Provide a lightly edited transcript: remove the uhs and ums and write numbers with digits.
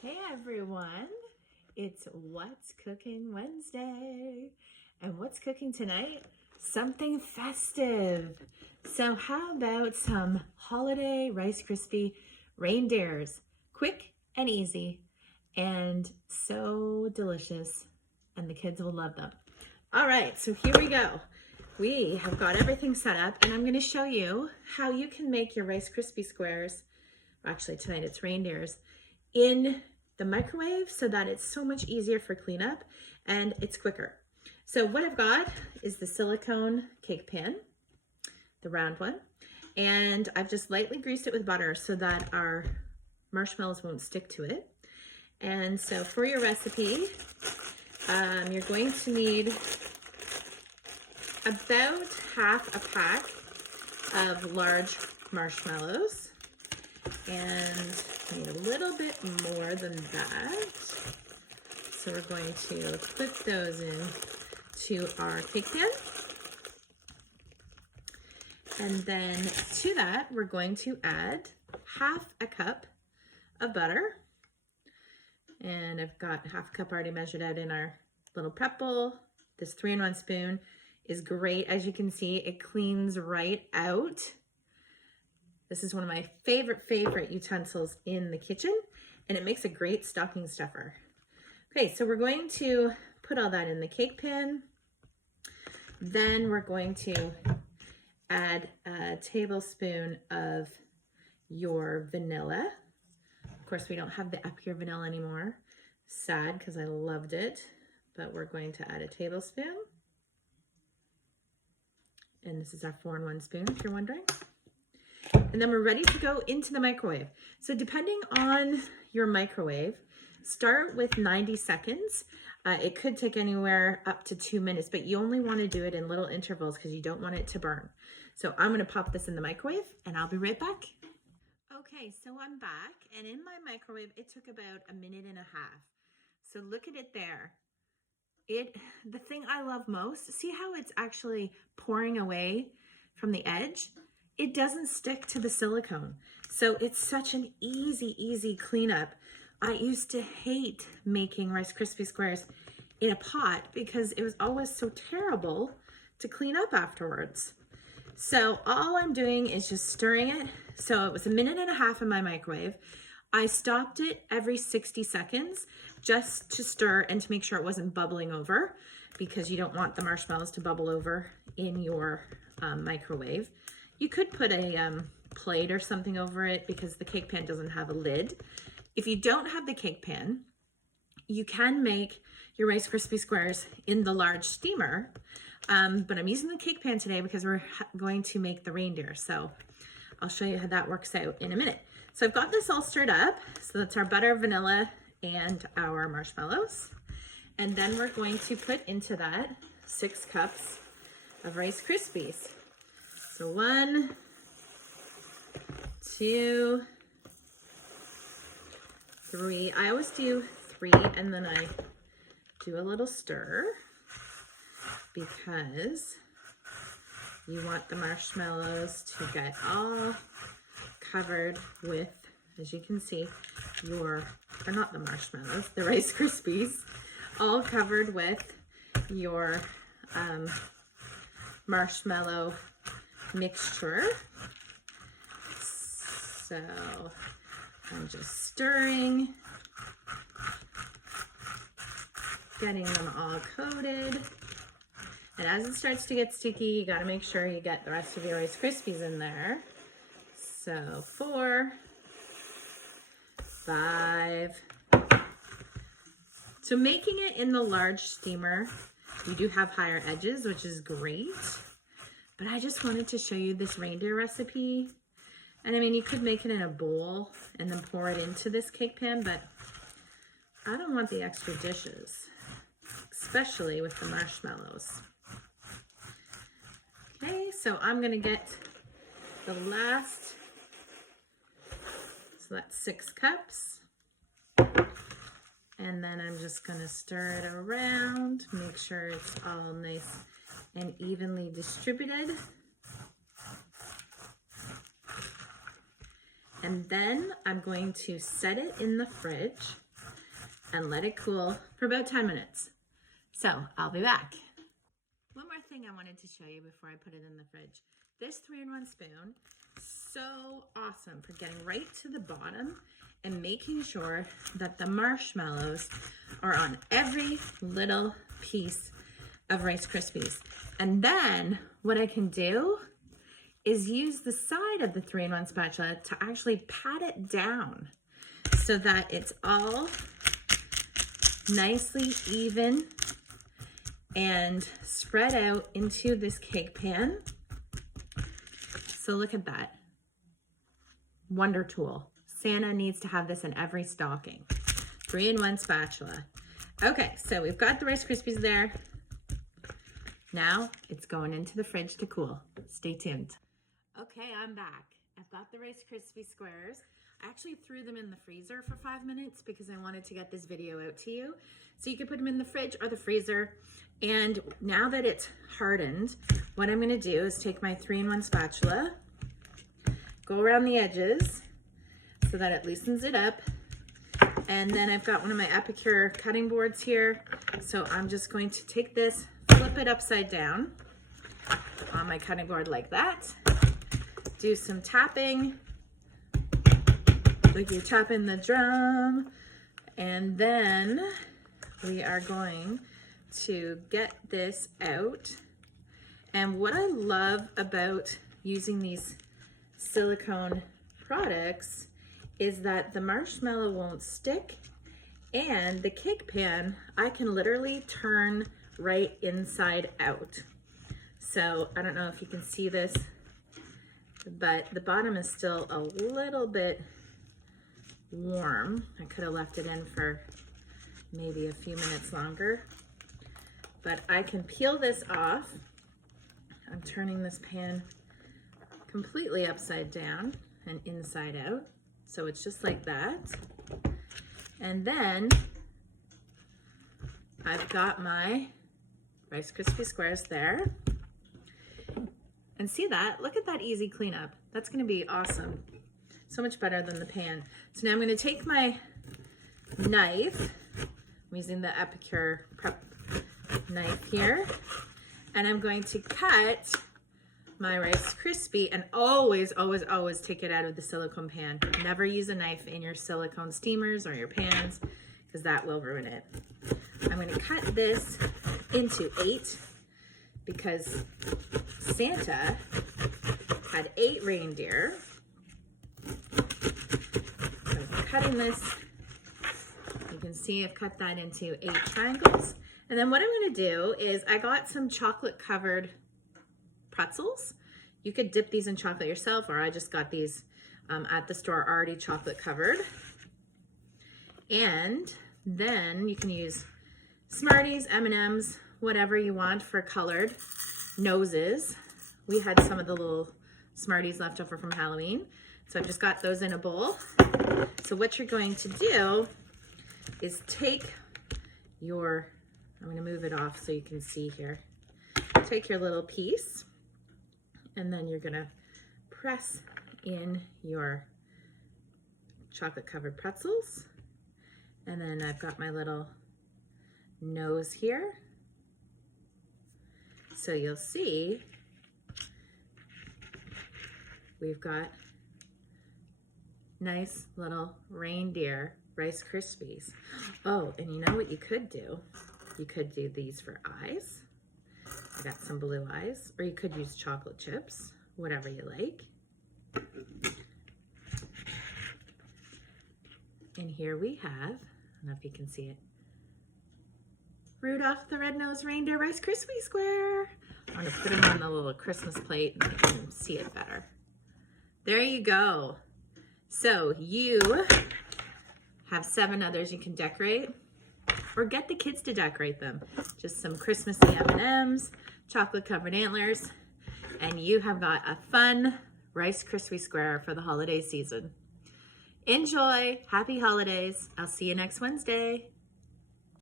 Hey everyone, it's What's Cooking Wednesday. And what's cooking tonight? Something festive. So how about some holiday Rice Krispie reindeers? Quick and easy and so delicious, and the kids will love them. All right, so here we go. We have got everything set up, and I'm going to show you how you can make your Rice Krispie squares. Actually, tonight it's reindeers in the microwave so that it's so much easier for cleanup and it's quicker. So what I've got is the silicone cake pan, the round one, and I've just lightly greased it with butter so that our marshmallows won't stick to it. And so for your recipe, you're going to need about half a pack of large marshmallows, and need a little bit more than that. So we're going to put those in to our cake pan. And then to that, we're going to add half a cup of butter. And I've got half a cup already measured out in our little prep bowl. This 3-in-1 spoon is great. As you can see, it cleans right out. This is one of my favorite utensils in the kitchen, and it makes a great stocking stuffer. Okay, so we're going to put all that in the cake pan. Then we're going to add a tablespoon of your vanilla. Of course, we don't have the up here vanilla anymore. Sad, because I loved it, but we're going to add a tablespoon. And this is our 4-in-1 spoon, if you're wondering. And then we're ready to go into the microwave. So depending on your microwave, start with 90 seconds. It could take anywhere up to 2 minutes, but you only want to do it in little intervals because you don't want it to burn. So I'm going to pop this in the microwave and I'll be right back. Okay, so I'm back, and in my microwave, it took about 1.5 minutes. So look at it there. The thing I love most, see how it's actually pouring away from the edge? It doesn't stick to the silicone. So it's such an easy cleanup. I used to hate making Rice Krispie squares in a pot because it was always so terrible to clean up afterwards. So all I'm doing is just stirring it. So it was 1.5 minutes in my microwave. I stopped it every 60 seconds just to stir and to make sure it wasn't bubbling over, because you don't want the marshmallows to bubble over in your microwave. You could put a plate or something over it because the cake pan doesn't have a lid. If you don't have the cake pan, you can make your Rice Krispie squares in the large steamer, but I'm using the cake pan today because we're going to make the reindeer. So I'll show you how that works out in a minute. So I've got this all stirred up. So that's our butter, vanilla, and our marshmallows. And then we're going to put into that 6 cups of Rice Krispies. So 1, 2, 3. I always do 3 and then I do a little stir because you want the marshmallows to get all covered with, as you can see, or not the marshmallows, the Rice Krispies, all covered with your marshmallow mixture. So I'm just stirring, getting them all coated. And as it starts to get sticky, you got to make sure you get the rest of your Rice Krispies in there. So 4, 5. So making it in the large steamer, we do have higher edges, which is great. But I just wanted to show you this reindeer recipe. And I mean, you could make it in a bowl and then pour it into this cake pan, but I don't want the extra dishes, especially with the marshmallows. Okay, so I'm gonna get the last, so that's 6 cups. And then I'm just gonna stir it around, make sure it's all nice and evenly distributed. And then I'm going to set it in the fridge and let it cool for about 10 minutes. So I'll be back. One more thing I wanted to show you before I put it in the fridge. This 3-in-1 spoon, so awesome for getting right to the bottom and making sure that the marshmallows are on every little piece of Rice Krispies. And then what I can do is use the side of the 3-in-1 spatula to actually pat it down so that it's all nicely even and spread out into this cake pan. So look at that. Wonder tool. Santa needs to have this in every stocking. 3-in-1 spatula. Okay, so we've got the Rice Krispies there. Now it's going into the fridge to cool. Stay tuned. Okay, I'm back. I've got the Rice Krispie squares. I actually threw them in the freezer for 5 minutes because I wanted to get this video out to you. So you can put them in the fridge or the freezer. And now that it's hardened, what I'm gonna do is take my 3-in-1 spatula, go around the edges so that it loosens it up. And then I've got one of my Epicure cutting boards here. So I'm just going to take this, flip it upside down on my cutting board like that. Do some tapping, like you're tapping the drum. And then we are going to get this out. And what I love about using these silicone products is that the marshmallow won't stick, and the cake pan I can literally turn right inside out. So I don't know if you can see this, but the bottom is still a little bit warm. I could have left it in for maybe a few minutes longer, but I can peel this off. I'm turning this pan completely upside down and inside out. So it's just like that. And then I've got my Rice Krispie squares there. And see that? Look at that easy cleanup. That's gonna be awesome. So much better than the pan. So now I'm gonna take my knife. I'm using the Epicure prep knife here. And I'm going to cut my Rice Krispie, and always, always, always take it out of the silicone pan. Never use a knife in your silicone steamers or your pans, because that will ruin it. I'm going to cut this into 8 because Santa had 8 reindeer. So I'm cutting this. You can see I've cut that into 8 triangles. And then what I'm going to do is I got some chocolate covered pretzels. You could dip these in chocolate yourself, or I just got these at the store already chocolate covered. And then you can use Smarties, M&Ms, whatever you want for colored noses. We had some of the little Smarties left over from Halloween, so I've just got those in a bowl. So what you're going to do is take your, I'm going to move it off so you can see here. Take your little piece, and then you're gonna press in your chocolate covered pretzels. And then I've got my little nose here. So you'll see we've got nice little reindeer Rice Krispies. Oh, and you know what you could do? You could do these for eyes. I got some blue eyes, or you could use chocolate chips, whatever you like. And here we have, I don't know if you can see it, Rudolph the Red-Nosed Reindeer Rice Krispie Square. I'm gonna put them on the little Christmas plate and you can see it better. There you go. So you have 7 others you can decorate, or get the kids to decorate them. Just some Christmassy M&Ms, chocolate covered antlers, and you have got a fun Rice Krispie square for the holiday season. Enjoy, happy holidays. I'll see you next Wednesday.